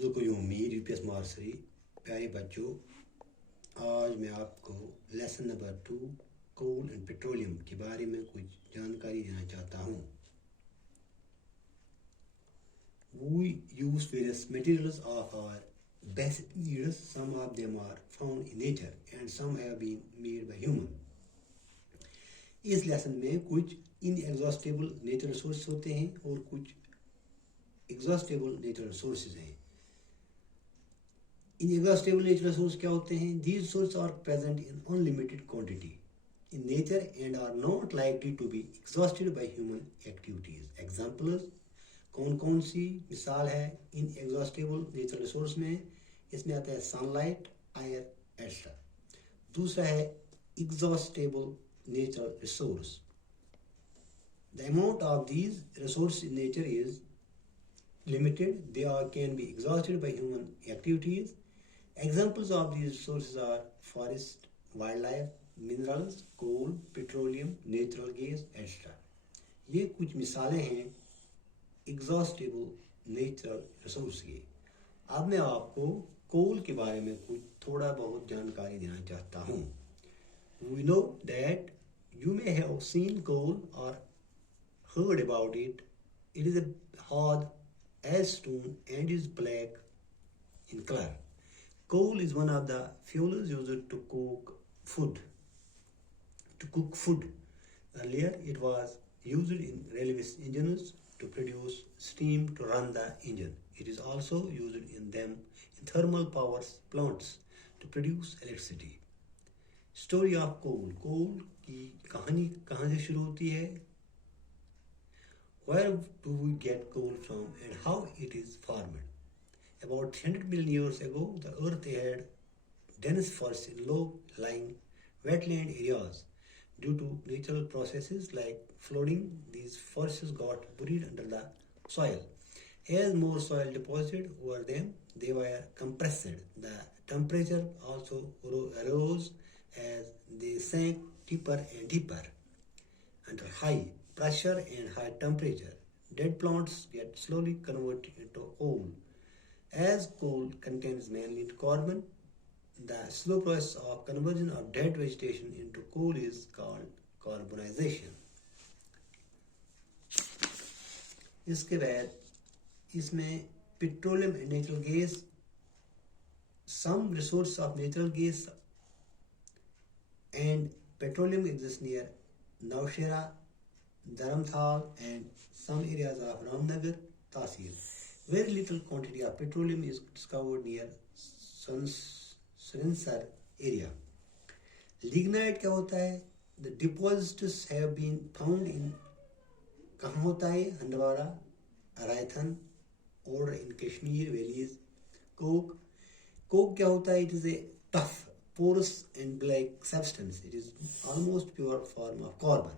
जो कयूम मीर यूपीएस मार्सरी। प्यारे बच्चों, आज मैं आपको lesson number 2 coal and petroleum के बारे में कुछ जानकारी देना चाहता हूँ। We use various materials of our basic needs. Some of them are found in nature and some have been made by human. इस लेसन में कुछ इनएग्जॉस्टेबल नेचुरल रिसोर्स होते हैं और कुछ एग्जॉस्टेबल नेचुरल रिसोर्सेज हैं। Inexhaustible natural resources क्या होते हैं? These resources are present in unlimited quantity in nature and are not likely to be exhausted by human activities. Examples कौन कौन सी मिसाल है inexhaustible natural resource में? इसमें आता है sunlight, air, etc. दूसरा है exhaustible natural resource. The amount of these resources in nature is limited. They can be exhausted by human activities. Examples of these resources are forest, wildlife, minerals, coal, petroleum, natural gas, etc. ये कुछ मिसालें हैं exhaustible natural resources की। अब मैं आपको कोल के बारे में कुछ थोड़ा बहुत जानकारी देना चाहता हूँ। We know that you may have seen coal or heard about it. It is a hard as stone and is black in color. Coal is one of the fuels used to cook food. Earlier, it was used in railway engines to produce steam to run the engine. It is also used in thermal power plants to produce electricity. Story of coal. Coal की कहानी कहाँ से शुरू होती है? Where do we get coal from and how it is formed? About 300 million years ago, the earth had dense forests in low-lying wetland areas. Due to natural processes like flooding, these forests got buried under the soil. As more soil deposited over them, they were compressed. The temperature also rose as they sank deeper and deeper. Under high pressure and high temperature, dead plants get slowly converted into coal. As coal contains mainly carbon, the slow process of conversion of dead vegetation into coal is called carbonization. इसके बाद इसमें petroleum and natural gas. Some resources of natural gas and petroleum exist near Nowshera, Dharamthal and some areas of Ramnagar, Tahsil. Very little quantity of petroleum is discovered near Surinsar area. Lignite क्या होता है? The deposits have been found in कहाँ होता है? Handwara, Araithan, or in Kashmir valleys. Coke क्या होता है? It is a tough, porous and black substance. It is almost pure form of carbon.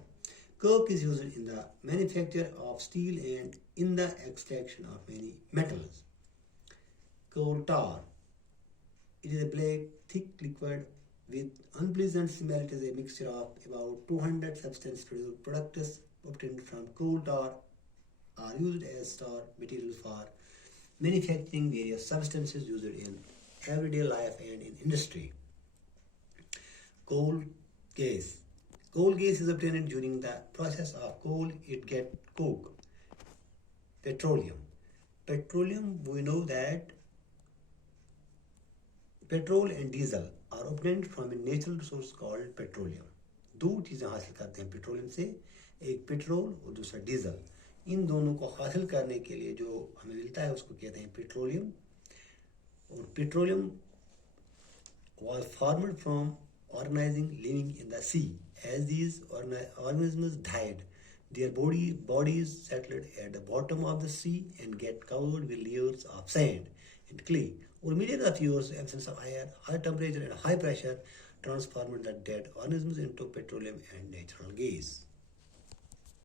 Coke is used in the manufacture of steel and in the extraction of many metals. Coal tar. It is a black, thick liquid with unpleasant smell. It is a mixture of about 200 substance products obtained from coal tar are used as tar material for manufacturing various substances used in everyday life and in industry. Coal gas. Coal gas is obtained during the process of coal. It gets coke. Petroleum. We know that petrol and diesel are obtained from a natural resource called petroleum. दो चीज़ें हासिल करते हैं petroleum से, एक petrol और दूसरा diesel. इन दोनों को हासिल करने के लिए जो हमें मिलता है उसको कहते हैं पेट्रोलियम। और petroleum was formed from organisms living in the sea. As these organisms died, their bodies settled at the bottom of the sea and get covered with layers of sand and clay. Over millions of years, the absence of air, high temperature and high pressure transformed the dead organisms into petroleum and natural gas.